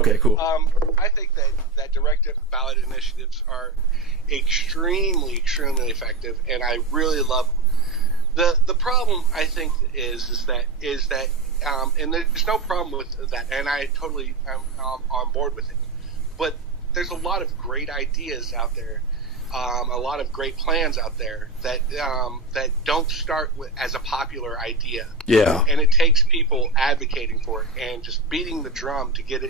Okay, cool. I think that direct ballot initiatives are extremely, extremely effective, and I really love them. The problem I think is that and there's no problem with that, and I totally am on board with it. But there's a lot of great ideas out there, a lot of great plans out there that don't start as a popular idea. Yeah. And it takes people advocating for it and just beating the drum to get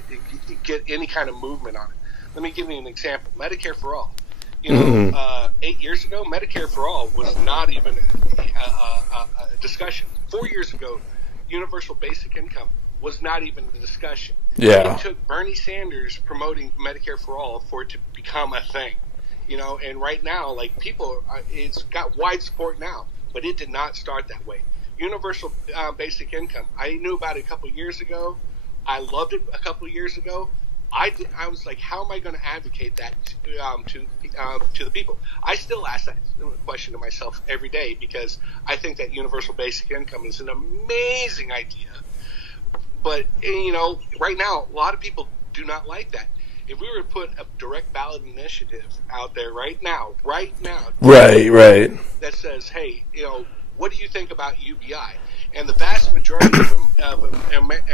any kind of movement on it. Let me give you an example. Medicare for all. 8 years ago, Medicare for all was not even a discussion. 4 years ago, universal basic income was not even a discussion. Yeah. It took Bernie Sanders promoting Medicare for all for it to become a thing. And right now, like, it's got wide support now, but it did not start that way. Universal basic income, I knew about it a couple of years ago. I loved it a couple of years ago. I was like, how am I going to advocate that to the people? I still ask that question to myself every day, because I think that universal basic income is an amazing idea. But, right now, a lot of people do not like that. If we were to put a direct ballot initiative out there right now, Right. that says, hey, what do you think about UBI? And the vast majority of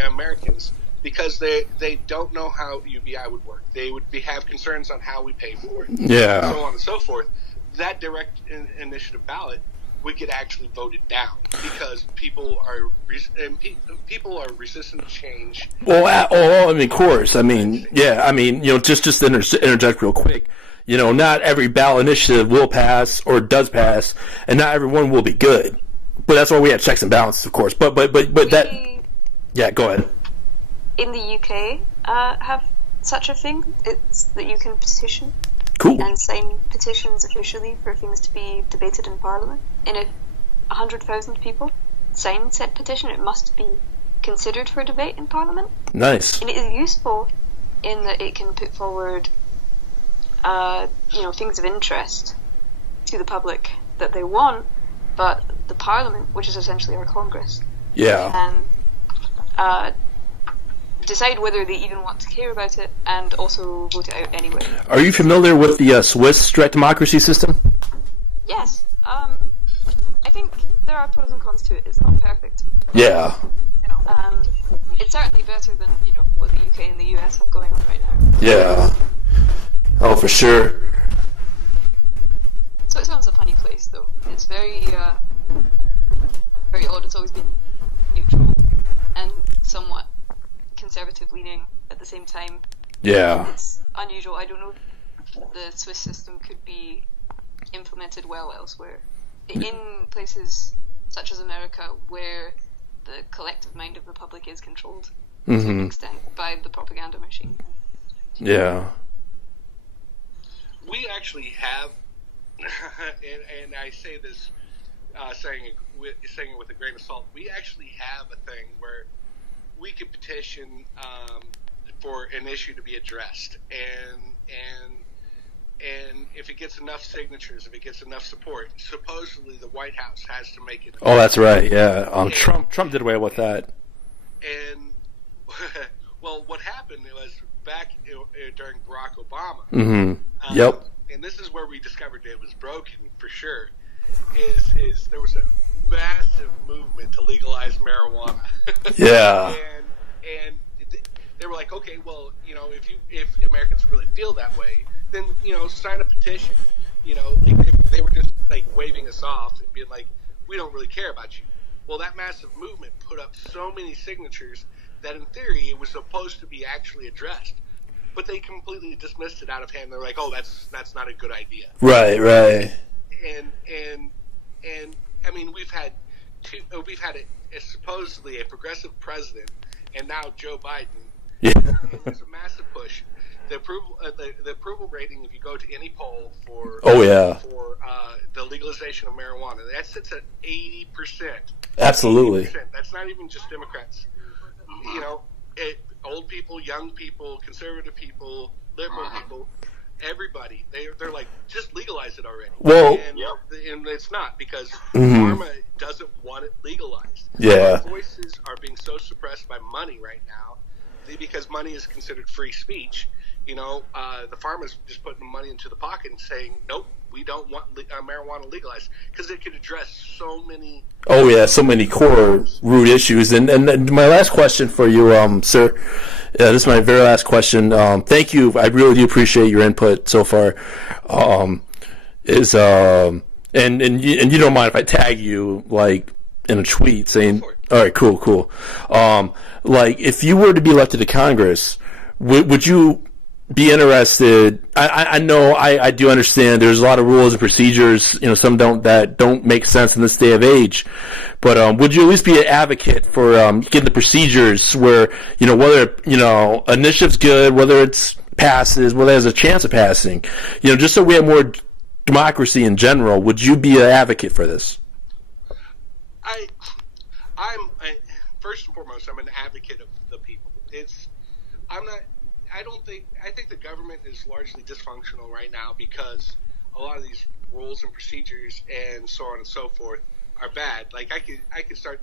Americans, because they don't know how UBI would work, they would have concerns on how we pay for it, Yeah. so on and so forth. That direct initiative ballot would get actually voted down, because people are resistant to change. Well, of course. Just to interject real quick. Not every ballot initiative will pass or does pass, and not everyone will be good. But that's why we have checks and balances, of course. But that. Yeah, go ahead. In the UK, have such a thing. It's that you can petition. Cool. And sign petitions officially for things to be debated in Parliament. And if 100,000 people sign said petition, it must be considered for debate in Parliament. Nice. And it is useful in that it can put forward, things of interest to the public that they want, but the Parliament, which is essentially our Congress, can decide whether they even want to care about it, and also vote it out anyway. Are you familiar with the Swiss direct democracy system? Yes. I think there are pros and cons to it. It's not perfect. Yeah. It's certainly better than what the UK and the US have going on right now. Yeah. Oh, for sure. Switzerland's a funny place, though. It's very, very odd. It's always been neutral and somewhat conservative leaning at the same time. Yeah. It's unusual. I don't know if the Swiss system could be implemented well elsewhere. In places such as America, where the collective mind of the public is controlled to an extent by the propaganda machine. Yeah. We actually have, and I say this saying it with a grain of salt, we actually have a thing where we could petition for an issue to be addressed, and if it gets enough signatures, if it gets enough support, supposedly the White House has to make it. Oh, that's right. Yeah, Trump did away with that. And well, what happened was back during Barack Obama. Mm-hmm. Yep. And this is where we discovered it was broken for sure. Is there was a massive movement to legalize marijuana. Yeah. and they were like, okay, well, if Americans really feel that way, then sign a petition. They were just like waving us off and being like, we don't really care about you. Well, that massive movement put up so many signatures that in theory it was supposed to be actually addressed, but they completely dismissed it out of hand. They're like, oh, that's not a good idea. Right. And I mean, we've had a supposedly a progressive president, and now Joe Biden. Yeah. And there's a massive push. The approval rating, if you go to any poll for the legalization of marijuana, that sits at 80%. Absolutely. 80%. That's not even just Democrats. Old people, young people, conservative people, liberal people, everybody. They're like, just legalize it already. Well, and it's not, because pharma doesn't want it legalized. Yeah. Our voices are being so suppressed by money right now because money is considered free speech. The farmers just putting money into the pocket and saying, nope, we don't want marijuana legalized, because it could address so many. Oh yeah, so many core root issues. And my last question for you, sir. This is my very last question. Thank you. I really do appreciate your input so far. And you don't mind if I tag you like in a tweet saying, all right, cool. Like if you were to be elected to Congress, would you be interested? I know I do understand there's a lot of rules and procedures, some that don't make sense in this day of age, but would you at least be an advocate for getting the procedures where, whether initiative's good, whether it's passes, whether it has a chance of passing, just so we have more democracy in general? Would you be an advocate for this? First and foremost, I'm an advocate of the people. I think the government is largely dysfunctional right now because a lot of these rules and procedures and so on and so forth are bad. Like I could start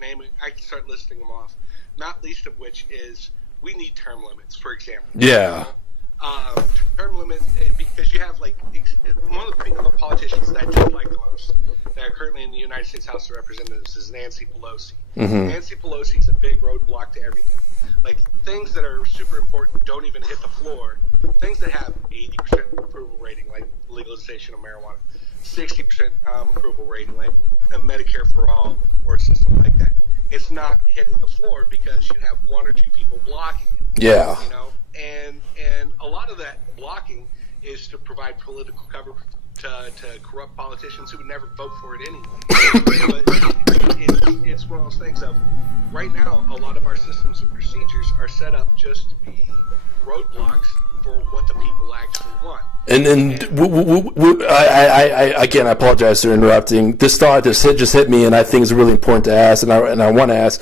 listing them off. Not least of which is we need term limits, for example. Yeah. Term limits, because you have one of the politicians that I dislike the most that are currently in the United States House of Representatives is Nancy Pelosi. Mm-hmm. Nancy Pelosi is a big roadblock to everything. Like things that are super important don't even hit the floor. Things that have 80% approval rating, like legalization of marijuana, 60% approval rating, like a Medicare for all or a system like that. It's not hitting the floor because you have one or two people blocking it. Yeah. And a lot of that blocking is to provide political cover to corrupt politicians who would never vote for it anyway. But it's one of those things of right now, a lot of our systems and procedures are set up just to be roadblocks for what the people actually want. I again, I apologize for interrupting. This thought just hit me, and I think it's really important to ask, and I want to ask.